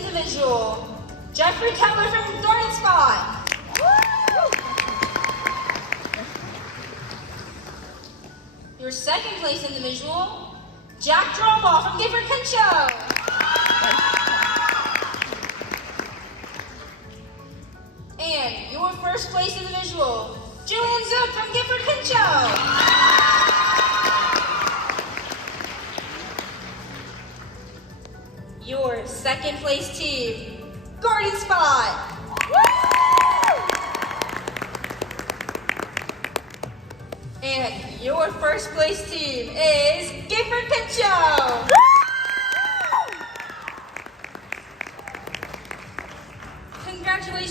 individual, Jeffrey Keller from Garden Spot. Your second place individual, Jack Drawball from Gifford Pinchot. And your first place individual, Julian Zook from Gifford Pinchot. Your second place team, Garden Spot. And your first place team is Gifford Pinchot.